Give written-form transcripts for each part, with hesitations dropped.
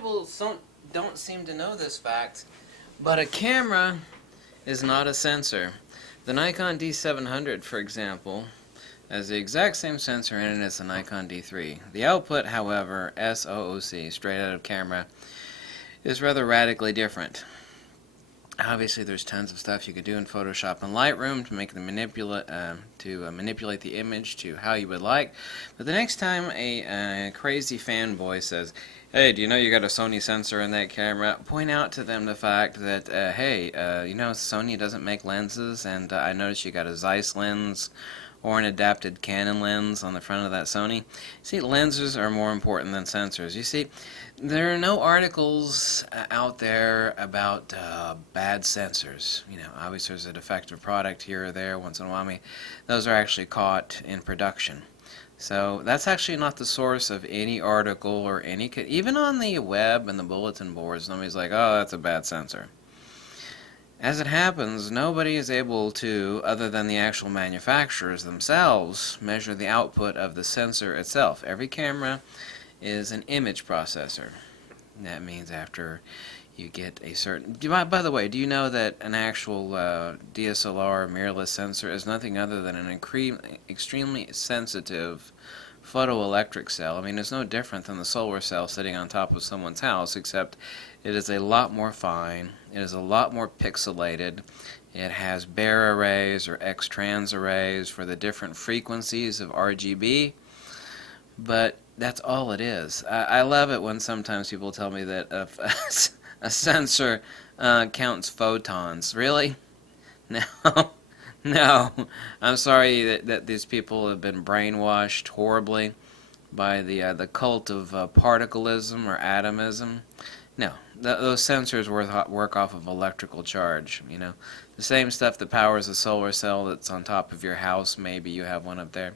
people don't seem to know this fact, but a camera is not a sensor. The Nikon D700, for example, has the exact same sensor in it as the Nikon D3. The output, however, SOOC, straight out of camera, is rather radically different. Obviously, there's tons of stuff you could do in Photoshop and Lightroom to make the manipulate the image to how you would like. But the next time a crazy fanboy says, "Hey, do you know you got a Sony sensor in that camera?" point out to them the fact that, hey, you know Sony doesn't make lenses, and I noticed you got a Zeiss lens or an adapted Canon lens on the front of that Sony. See, lenses are more important than sensors. You see, there are no articles out there about bad sensors. You know, obviously there's a defective product here or there once in a while. I mean, those are actually caught in production. So that's actually not the source of any article or any, even on the web and the bulletin boards, nobody's like, oh, that's a bad sensor. As it happens, nobody is able to, other than the actual manufacturers themselves, measure the output of the sensor itself. Every camera is an image processor. That means after you get a certain... By the way, do you know that an actual DSLR mirrorless sensor is nothing other than an extremely sensitive photoelectric cell? I mean, it's no different than the solar cell sitting on top of someone's house, except it is a lot more fine, it is a lot more pixelated, it has bare arrays or X-trans arrays for the different frequencies of RGB, but that's all it is. I love it when sometimes people tell me that a sensor counts photons. Really? No. No. I'm sorry that these people have been brainwashed horribly by the cult of particleism or atomism. No, those sensors work off of electrical charge. You know, the same stuff that powers a solar cell that's on top of your house, maybe you have one up there,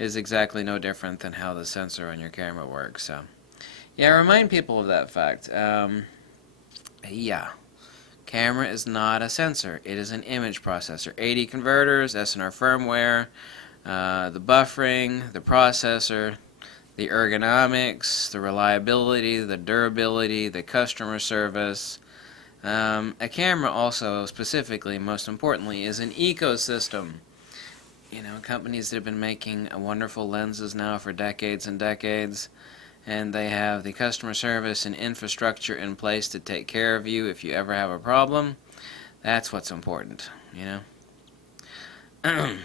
is exactly no different than how the sensor on your camera works. So, yeah, remind people of that fact. Yeah, camera is not a sensor. It is an image processor. 80 converters, SNR firmware, the buffering, the processor, the ergonomics, the reliability, the durability, the customer service. A camera also, specifically, most importantly, is an ecosystem. You know, companies that have been making wonderful lenses now for decades and decades, and they have the customer service and infrastructure in place to take care of you if you ever have a problem. That's what's important, you know.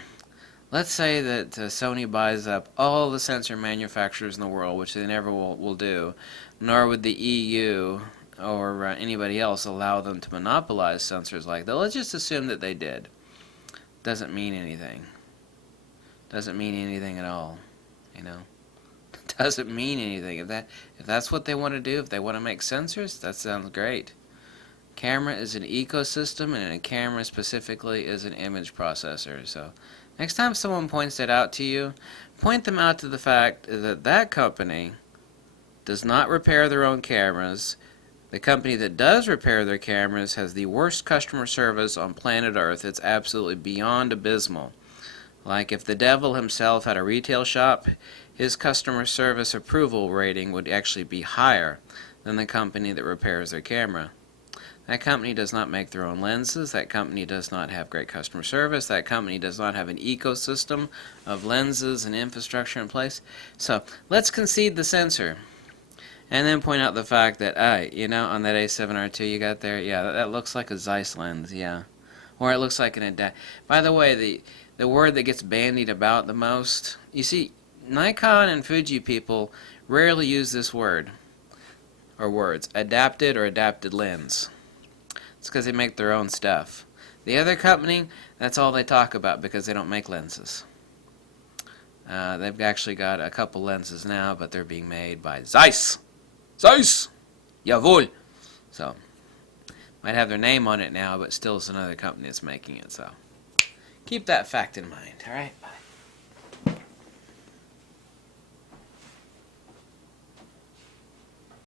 Let's say that Sony buys up all the sensor manufacturers in the world, which they never will do, nor would the EU or anybody else allow them to monopolize sensors like that. Let's just assume that they did. Doesn't mean anything. Doesn't mean anything at all, you know. Doesn't mean anything. If that's what they want to do, if they want to make sensors, that sounds great. Camera is an ecosystem, and a camera specifically is an image processor. So next time someone points that out to you, point them out to the fact that that company does not repair their own cameras. The company that does repair their cameras has the worst customer service on planet Earth. It's absolutely beyond abysmal. Like if the devil himself had a retail shop, his customer service approval rating would actually be higher than the company that repairs their camera. That company does not make their own lenses. That company does not have great customer service. That company does not have an ecosystem of lenses and infrastructure in place. So let's concede the sensor. And then point out the fact that, you know, on that A7R2 you got there, yeah, that looks like a Zeiss lens, yeah. Or it looks like an adapt. By the way, the word that gets bandied about the most, you see, Nikon and Fuji people rarely use this word, or words, adapted or adapted lens. It's because they make their own stuff. The other company, that's all they talk about because they don't make lenses. They've actually got a couple lenses now, but they're being made by Zeiss. Zeiss! Jawohl! So, might have their name on it now, but still it's another company that's making it, so keep that fact in mind, alright? Bye.